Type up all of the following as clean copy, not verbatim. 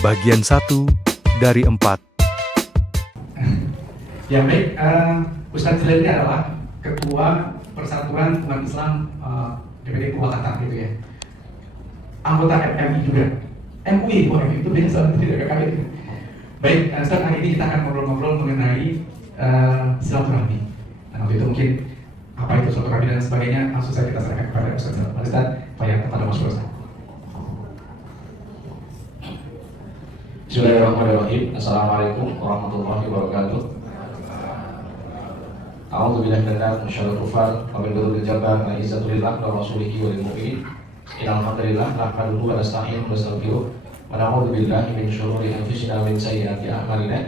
Bagian 1 dari 4. Ya baik, Ustadz Jilan ini adalah Ketua Persatuan Umat Islam DPD Purwakarta gitu ya. Anggota FMI juga. MUI, itu beda sama tidak kaget. Baik, Ustadz, hari ini kita akan ngobrol-ngobrol mengenai silaturahmi. Nah, waktu itu mungkin apa itu silaturahmi dan sebagainya, langsung saja kita serahkan kepada Ustadz Jilan. Ustadz, Pak kepada Mas Ustadz. Bismillahirrahmanirrahim. Assalamualaikum warahmatullahi wabarakatuh. A'udzu billahi minasy syaithanir rajim. Wa min dzurriyyatil jabbar al-izzatulillah wa rasulihi wa lil mu'minin. Innal hamdalillah nahmaduhu wa nasta'inuhu wa nastaghfiruh wa na'udzu billahi min syururi anfusina wa min sayyiati a'malina.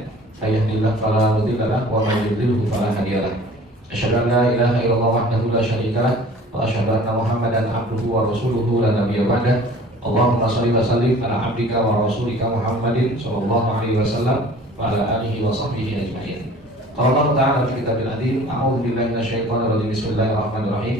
May yahdihillahu fala mudilla lahu wa may yudlilhu fala hadiya lahu. Asyhadu an la ilaha illallah wahdahu la syarika lahu wa asyhadu anna Muhammadan 'abduhu wa rasuluhu la nabiyya ba'dahu. Allahumma shalli wa sallim ala abdika wa rasulika Muhammadin sallallahu alaihi wasallam wa ala alihi wa sahbihi ajma'in. Qala Allah ta'ala fi kitabil azim, a'udzu billahi minasyaitonir rajim. Bismillahirrahmanirrahim.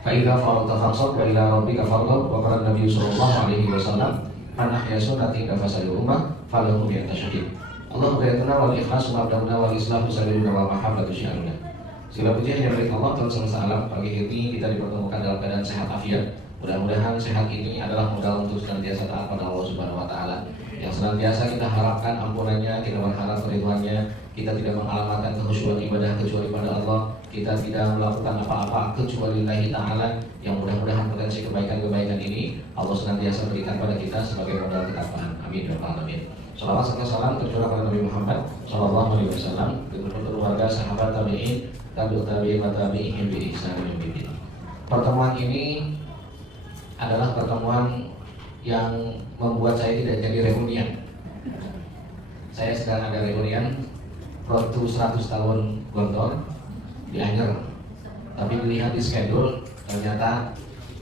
Fa idza faragta fansab wa ila rabbika farghab wa qala an-nabiy sallallahu alaihi wasallam man ahya sunnati ka fasalu ummah falahu bi tashhid. Allah bayatuna wal ikhlas wa abduna wal islahu sabiluna wa mahabbatu syi'aruna. Segala puji hanya milik Allah Tuhan semesta alam. Pagi ini kita dipertemukan dalam keadaan sehat afiat. Mudah-mudahan sehat ini adalah modal untuk senantiasa taat pada Allah Subhanahu wa Ta'ala. Yang senantiasa kita harapkan ampunannya, kita berharap ridwannya, kita tidak mengamalkan kehusyuan ibadah kecuali pada Allah, kita tidak melakukan apa-apa kecuali lillahi ta'ala. Yang mudah-mudahan potensi kebaikan-kebaikan ini Allah senantiasa berikan pada kita sebagai modal ketakwaan. Amin ya rabbal alamin. Salawat serta salam tercurah pada Nabi Muhammad sallallahu alaihi wasallam, keluarga, sahabat, tabi'in, tabi'in wa tabi'ihim bi ihsan ila yaumil din. Pertemuan ini adalah pertemuan yang membuat saya tidak jadi reunian. Saya sedang ada reunian Road to 100 tahun Gontor di Anyer. Tapi dilihat di schedule ternyata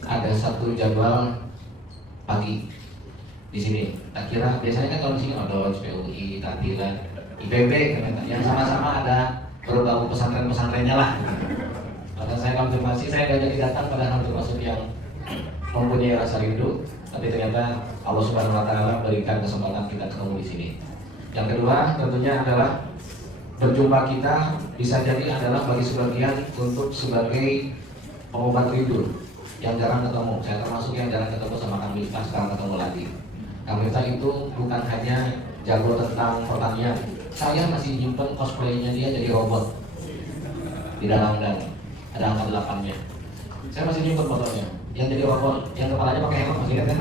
ada satu jadwal pagi di sini. Tak kira biasanya kan kalau di sini ada PUI, Tatila, IPB ternyata yang sama-sama ada berbau pesantren-pesantrennya lah. Maka saya konfirmasi, saya tidak jadi datang padahal termasuk yang mempunyai rasa rindu, tapi ternyata Allah Subhanahu wa Ta'ala berikan kesempatan kita ketemu di sini. Yang kedua tentunya adalah berjumpa kita bisa jadi adalah bagi sebagian untuk sebagai pengobat rindu yang jarang ketemu. Saya termasuk yang jarang ketemu sama Kang Miftah, sekarang ketemu lagi. Kang Miftah itu bukan hanya jago tentang pertanian, saya masih nyimpen cosplaynya dia jadi robot di dalam dan ada angka 8-nya. Saya masih nyimpen fotonya. Yang jadi robot, yang kepalanya pakai helm, masih lihat kan?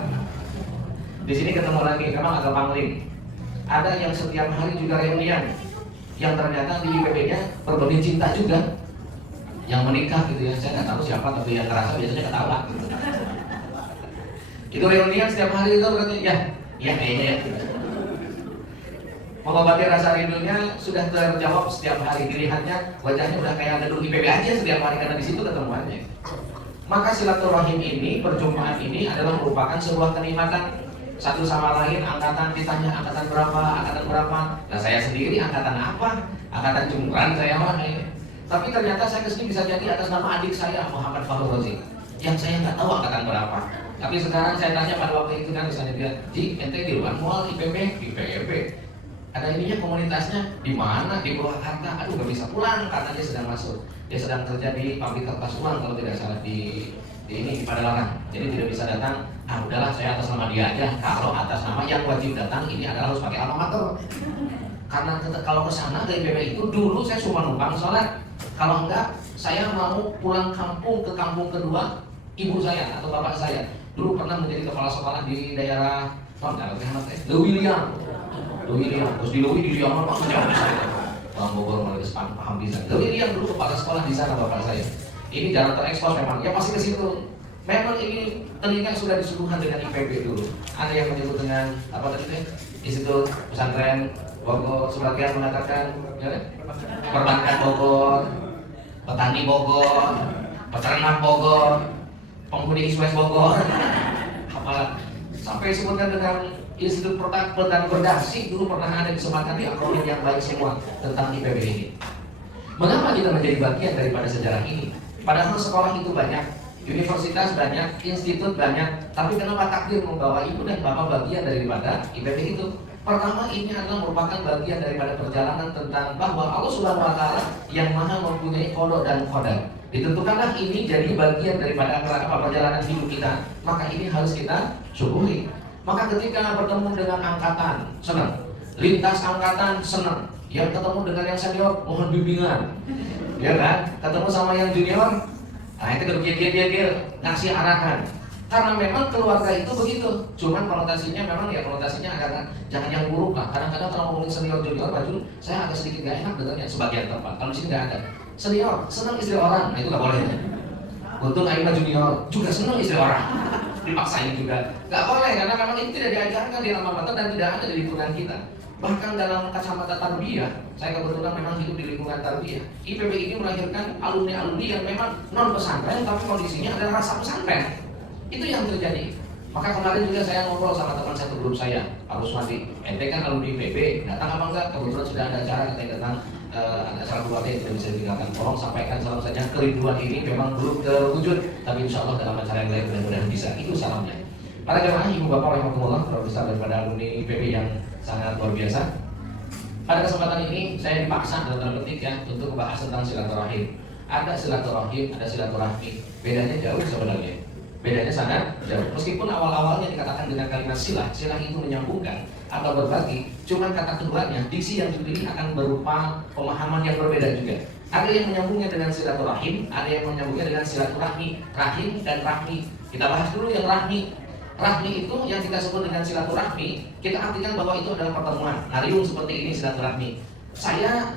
Di sini ketemu lagi, memang agak pangling. Ada yang setiap hari juga reunian, yang ternyata di IPB-nya berbanding cinta juga, yang menikah gitu ya. Saya nggak tahu siapa, tapi yang terasa biasanya ketawa. Gitu. Itu reunian setiap hari itu berarti ya kayaknya ya. Mengobati rasa rindunya sudah terjawab setiap hari. Dilihatnya wajahnya udah kayak gedung IPB aja setiap hari karena di situ ketemuannya. Maka silaturahim ini, perjumpaan ini adalah merupakan sebuah kenikmatan. Satu sama lain angkatan ditanya angkatan berapa. Nah saya sendiri angkatan apa? Angkatan jumuran saya mah. Tapi ternyata saya kesini bisa jadi atas nama adik saya Muhammad Fahru Rozi, yang saya nggak tahu angkatan berapa. Tapi sekarang saya tanya pada waktu itu kan misalnya dia, Ji, ente di luar mual IPB, di PEB. Ada ininya komunitasnya di mana? Di Purwakarta. Aduh gak bisa pulang karena dia sedang masuk. Dia sedang kerja di pabrik kertas uang kalau tidak salah di ini di Padalarang. Jadi tidak bisa datang. Ah udahlah saya atas nama dia aja. Kalau atas nama yang wajib datang ini adalah harus pakai alma mater. Karena kalau ke sana ke IPB itu dulu saya cuma numpang sholat. Kalau enggak saya mau pulang kampung ke kampung kedua ibu saya atau bapak saya. Dulu pernah menjadi kepala sekolah di daerah Lewiliang. Terus di Lewiliang apa jauh saya. Orang Bogor malah paham bisa. Lewiliang dulu kepala sekolah di sana bapak saya. Ini jalan terekspos memang. Ya pasti ke situ. Memang ini telinga sudah disuguhkan dengan IPB dulu. Ada yang menyebut dengan apa tadi? Institut Pesantren Bogor. Sebagian mengatakan ya, Perbankan Bogor, Petani Bogor, Peternak Bogor, Penghuni Iswes Bogor. Apa sampai disebutkan dengan Institut Petani Berdasi dulu pernah ada kesempatan di akronim yang baik semua tentang IPB ini. Mengapa kita menjadi bagian daripada sejarah ini? Padahal sekolah itu banyak, universitas banyak, institut banyak, tapi kenapa takdir membawa ibu dan bapak bagian daripada IPB itu? Pertama, ini adalah merupakan bagian daripada perjalanan tentang bahwa Allah Subhanahu wa Ta'ala yang Maha mempunyai qada dan qadar. Ditentukanlah ini jadi bagian daripada perjalanan hidup kita, maka ini harus kita syukuri. Maka ketika bertemu dengan angkatan, senang. Lintas angkatan, senang. Ya, ketemu dengan yang senior, mohon bimbingan. Ya kan? Ketemu sama yang junior, nah itu dia ngasih arahan. Karena memang keluarga itu begitu. Cuman konotasinya memang ya konotasinya agak jangan yang buruk lah. Kadang-kadang kalau ngomongin senior junior baju, saya agak sedikit gak enak dengarnya sebagian tempat. Kalau di sini nggak ada. Senior senang istri orang, nah itu nggak boleh. Untuk Aima junior juga senang istri orang, dipaksain juga. Nggak boleh karena memang itu tidak diajarkan di alma mater dan tidak ada di lingkungan kita. Bahkan dalam kacamata tarbiyah, saya kebetulan memang hidup di lingkungan tarbiyah. IPB ini melahirkan alumni-alumni yang memang non pesantren tapi kondisinya adalah rasa pesantren. Itu yang terjadi. Maka kemarin juga saya ngobrol sama teman satu grup saya, Pak Ruswandi. Ente kan alumni IPB, datang apa enggak? Kebetulan sudah ada acara katanya tentang ada acara keluarga yang tidak bisa ditinggalkan. Tolong sampaikan salam saja kerinduan ini memang belum terwujud, tapi insya Allah dalam acara yang lain mudah-mudahan bisa. Itu salamnya. Para jemaah, ibu bapak rahimahumullah, besar daripada alumni IPB yang sangat luar biasa. Pada kesempatan ini saya dipaksa dalam tanda petik ya untuk membahas tentang silaturahim. Ada silaturahim, ada silaturahmi. Bedanya jauh sebenarnya. Bedanya sangat jauh. Meskipun awal-awalnya dikatakan dengan kalimat silah itu menyambungkan atau berbagi, cuman kata keduanya, diksi yang dipilih akan berupa pemahaman yang berbeda juga. Ada yang menyambungnya dengan silaturahim, ada yang menyambungnya dengan silaturahmi, rahim dan rahmi. Kita bahas dulu yang rahmi. Rahmi itu yang kita sebut dengan silaturahmi, kita artikan bahwa itu adalah pertemuan. Harium seperti ini silaturahmi. Saya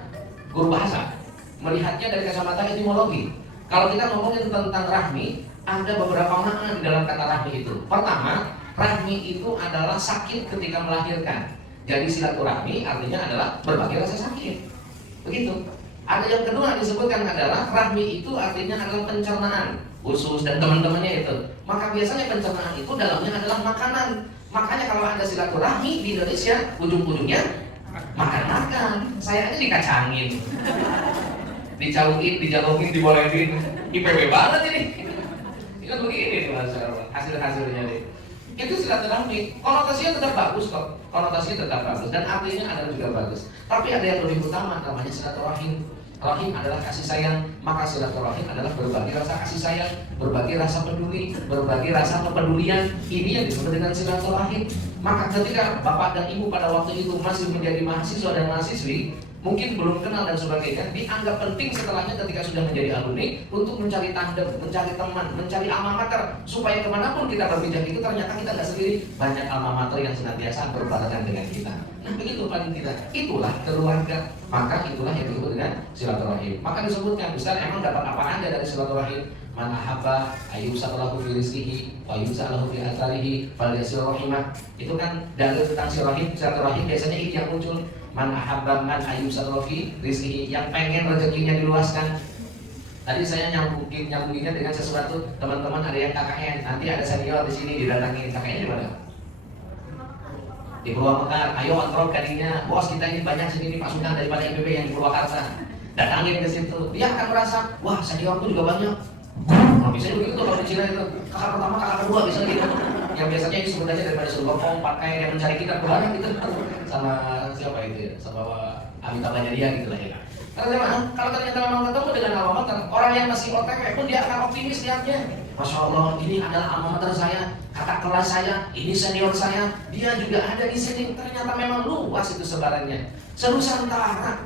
guru bahasa, melihatnya dari kacamata etimologi. Kalau kita ngomongin tentang rahmi, ada beberapa makna di dalam kata rahmi itu. Pertama, rahmi itu adalah sakit ketika melahirkan. Jadi silaturahmi artinya adalah berbagi rasa sakit. Begitu. Ada yang kedua disebutkan adalah rahmi itu artinya adalah pencernaan, usus dan teman-temannya itu. Maka biasanya pencernaan itu dalamnya adalah makanan. Makanya kalau ada silaturahmi di Indonesia, ujung-ujungnya makan-makan. Saya aja dikacangin, dicaukin, dijalungin, dibolehin. IPB banget ini. Kan begini tuh hasil-hasilnya nih. Itu silaturahmi. Konotasinya tetap bagus kok. Konotasinya tetap bagus dan artinya adalah juga bagus. Tapi ada yang lebih utama namanya silaturahim. Rahim adalah kasih sayang, maka silaturahim adalah berbagi rasa kasih sayang, berbagi rasa peduli, berbagi rasa kepedulian. Ini yang disebut dengan silaturahim. Maka ketika bapak dan ibu pada waktu itu masih menjadi mahasiswa dan mahasiswi, mungkin belum kenal dan sebagainya, dianggap penting setelahnya ketika sudah menjadi alumni untuk mencari tandem, mencari teman, mencari alma mater, supaya kemanapun kita berpijak itu ternyata kita nggak sendiri, banyak alma mater yang senantiasa berbarengan dengan kita. Nah begitu paling tidak, itulah keluarga. Maka itulah yang disebut dengan silaturahim. Maka disebutkan, Ustaz emang dapat apa aja dari silaturahim? Man ahabba ayyusalahu fi rizqihi wa yusalahu fi atharihi falyasil rahimah. Itu kan dalil tentang silaturahim biasanya ini yang muncul. Man ahabba man ayyusalahu fi rizqihi, yang pengen rezekinya diluaskan. Tadi saya nyambunginnya dengan sesuatu, teman-teman ada yang KKN, nanti ada senior di sini didatangin, KKN di mana? Di Purwakarta. Ayo kontrol kadinya, bos kita ini banyak sini pasukan daripada IPB yang di Purwakarta. Datangin ke situ, dia akan merasa, wah seniorku juga banyak. Nah, biasanya begitu kalau di Cina itu, kakak pertama, kakak kedua bisa gitu. Yang biasanya itu sebenarnya daripada Sulgokong, pakai yang mencari kita banyak gitu. Sama siapa itu ya? Sama Amitabh Bachchan gitu lah ya. Karena kalau ternyata memang ketemu dengan alma mater, orang yang masih OTW pun dia akan optimis lihatnya. Masya Allah, ini adalah alma mater saya, kakak kelas saya, ini senior saya, dia juga ada di sini. Ternyata memang luas itu sebarannya, senusantara.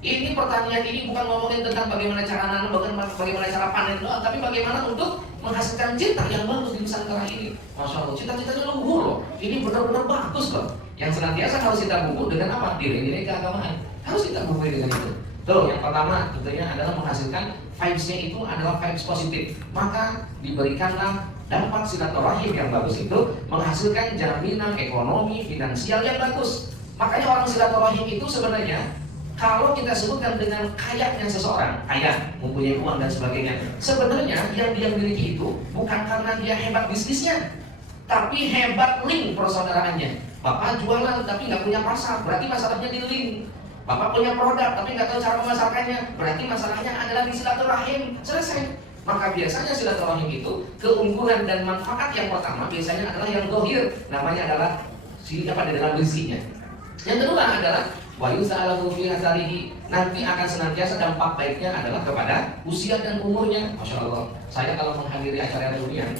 Ini pertanian ini bukan ngomongin tentang bagaimana cara nanam, bagaimana cara panen doang, tapi bagaimana untuk menghasilkan cita yang bagus di Nusantara ini. Masya Allah, cita-citanya luhur loh. Ini benar-benar bagus loh. Yang senantiasa harus kita buku dengan apa? Nilai-nilai keagamaan. Harus kita buku dengan itu. Tuh, yang pertama tentunya adalah menghasilkan vibes-nya itu adalah vibes positif. Maka diberikanlah dampak silaturahim yang bagus itu menghasilkan jaminan ekonomi, finansial yang bagus. Makanya orang silaturahim itu sebenarnya kalau kita sebutkan dengan kayanya seseorang, kaya, mempunyai uang dan sebagainya, sebenarnya yang dia miliki itu bukan karena dia hebat bisnisnya, tapi hebat link persaudaraannya. Bapak jualan tapi nggak punya pasar, berarti masalahnya di link. Bapak punya produk tapi nggak tahu cara memasarkannya, berarti masalahnya adalah di silaturahim. Selesai. Maka biasanya silaturahim itu keunggulan dan manfaat yang pertama biasanya adalah yang dohir, namanya adalah di dalam rezekinya. Yang kedua adalah wa yus'alu fi asarihi, nanti akan senantiasa dampak baiknya adalah kepada usia dan umurnya. Masya Allah, saya kalau menghadiri acara reunian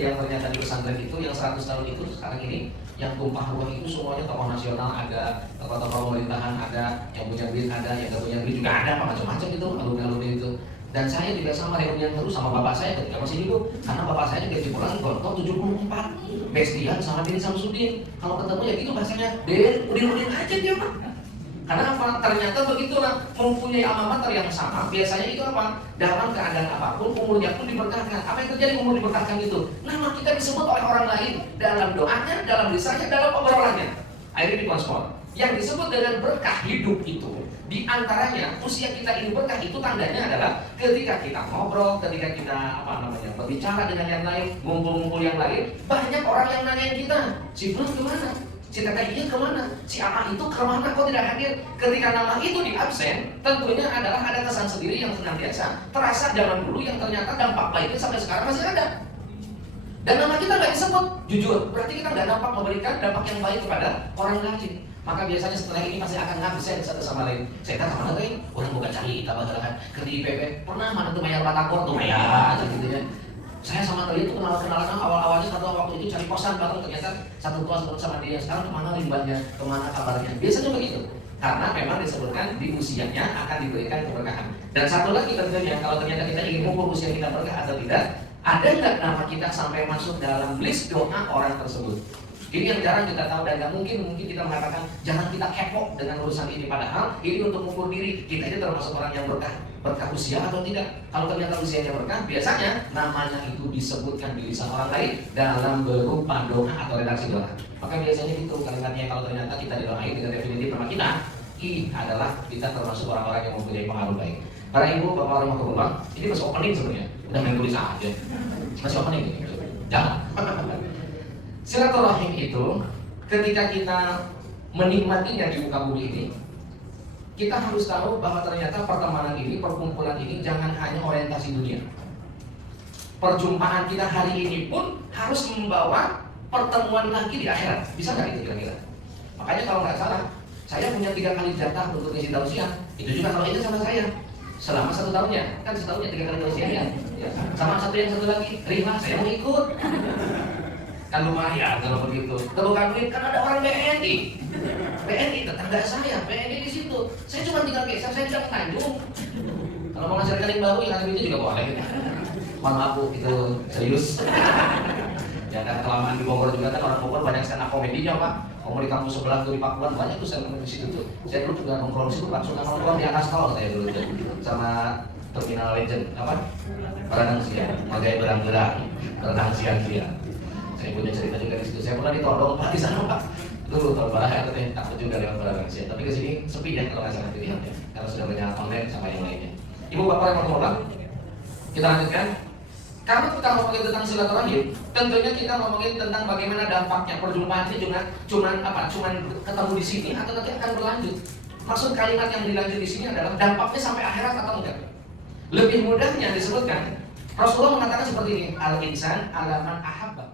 yang ternyata di pesantren itu yang 100 tahun itu sekarang ini, yang tumpah ruah itu semuanya tokoh nasional ada, tokoh-tokoh pemerintahan ada, yang punya duit ada, yang gak punya duit juga ada, macam-macam itu alumni-alumni itu. Dan saya juga sama reunian terus sama bapak saya ketika masih hidup, karena bapak saya juga Cipularang gontok 74, bestian sama Deni Samsudin. Kalau ketemu ya gitu bahasanya, udin aja dia mah. Karena apa? Ternyata begitulah, mempunyai alma mater yang sama, biasanya itu apa? Dalam keadaan apapun, umurnya pun diberkahkan. Apa yang terjadi umur diberkahkan itu? Nama kita disebut oleh orang lain dalam doanya, dalam lisannya, dalam obrolannya. Akhirnya dikonspor. Yang disebut dengan berkah hidup itu, di antaranya usia kita ini berkah itu tandanya adalah ketika kita ngobrol, ketika kita berbicara dengan yang lain, ngumpul-ngumpul yang lain, banyak orang yang nanyain kita, si Bang kemana? Si Teteh ini kemana? Si Ama itu kemana? Kok tidak hadir? Ketika nama itu di absen, tentunya adalah ada kesan sendiri yang senantiasa terasa zaman dulu yang ternyata dampak baiknya sampai sekarang masih ada. Dan nama kita nggak disebut, jujur, berarti kita nggak dapat memberikan dampak yang baik kepada orang lain. Maka biasanya setelah ini pasti akan ngabsen satu sama lain. Saya kata mana lain? Orang bukan cari kita bahkan ke di IPB. Pernah mana tuh mayar Batagor tuh mayar gitu ya. Saya sama kalian itu kenalan awal-awalnya satu waktu itu cari kosan baru ternyata satu kelas sama dia. Sekarang kemana limbahnya, kemana kabarnya? Biasanya begitu. Karena memang disebutkan di usianya akan diberikan keberkahan. Dan satu lagi tentunya kalau ternyata kita ingin mengukur usia kita berkah atau tidak, ada nggak nama kita sampai masuk dalam list doa orang tersebut? Ini yang jarang kita tahu dan nggak mungkin kita mengatakan jangan kita kepo dengan urusan ini. Padahal ini untuk mengukur diri kita ini termasuk orang yang berkah usia atau tidak. Kalau ternyata usianya berkah, biasanya namanya itu disebutkan di lisan orang lain dalam berupa doa atau redaksi doa. Maka biasanya itu kalimatnya kalau ternyata kita didoain dengan definitif nama kita, adalah kita termasuk orang-orang yang mempunyai pengaruh baik. Para ibu, bapak, rahmatullah, ini masih opening sebenarnya. Udah main tulis aja, masih opening ini. Jangan. Silaturahim itu ketika kita menikmatinya di muka bumi ini, kita harus tahu bahwa ternyata pertemanan ini, perkumpulan ini jangan hanya orientasi dunia. Perjumpaan kita hari ini pun harus membawa pertemuan lagi di akhirat. Bisa nggak itu kira-kira? Makanya kalau nggak salah, saya punya 3 kali jatah untuk ngisi tausiah. Itu juga kalau itu sama saya. Selama 1 tahunnya, kan setahunnya 3 kali tausiah ya. Sama satu lagi, Rima, saya mau ikut. Kan lumayan kalau begitu. Kalau kami kan ada orang BNI tetangga saya, BNI di situ. Saya cuma tinggal geser, saya tidak ke Tanjung. Kalau mau ngasih rekening baru, yang itu juga boleh. Mohon maaf Bu, itu serius. Ya kan kelamaan di Bogor juga kan orang Bogor banyak stand up komedinya Pak. Mau di kampus sebelah tuh di Pakuan banyak tuh stand up di situ tuh. Saya dulu juga nongkrong di situ Pak, suka nongkrong di atas tol saya dulu tuh. Sama terminal legend apa? Berenang siang, magai berang-berang, berenang siang-siang. Saya punya cerita juga di situ. Saya pernah ditodong Pak di sana Pak. Dulu tahun barang katanya takut juga lewat barang siang. Tapi ke sini sepi ya kalau nggak salah dilihatnya. Karena sudah banyak online sama yang lainnya. Ibu bapak yang mau kita lanjutkan. Kalau kita ngomongin tentang silaturahim, tentunya kita ngomongin tentang bagaimana dampaknya perjumpaan ini cuman ketemu di sini atau nanti akan berlanjut. Maksud kalimat yang dilanjut di sini adalah dampaknya sampai akhirat atau enggak. Lebih mudahnya disebutkan Rasulullah mengatakan seperti ini, al-insan ala man ahabba.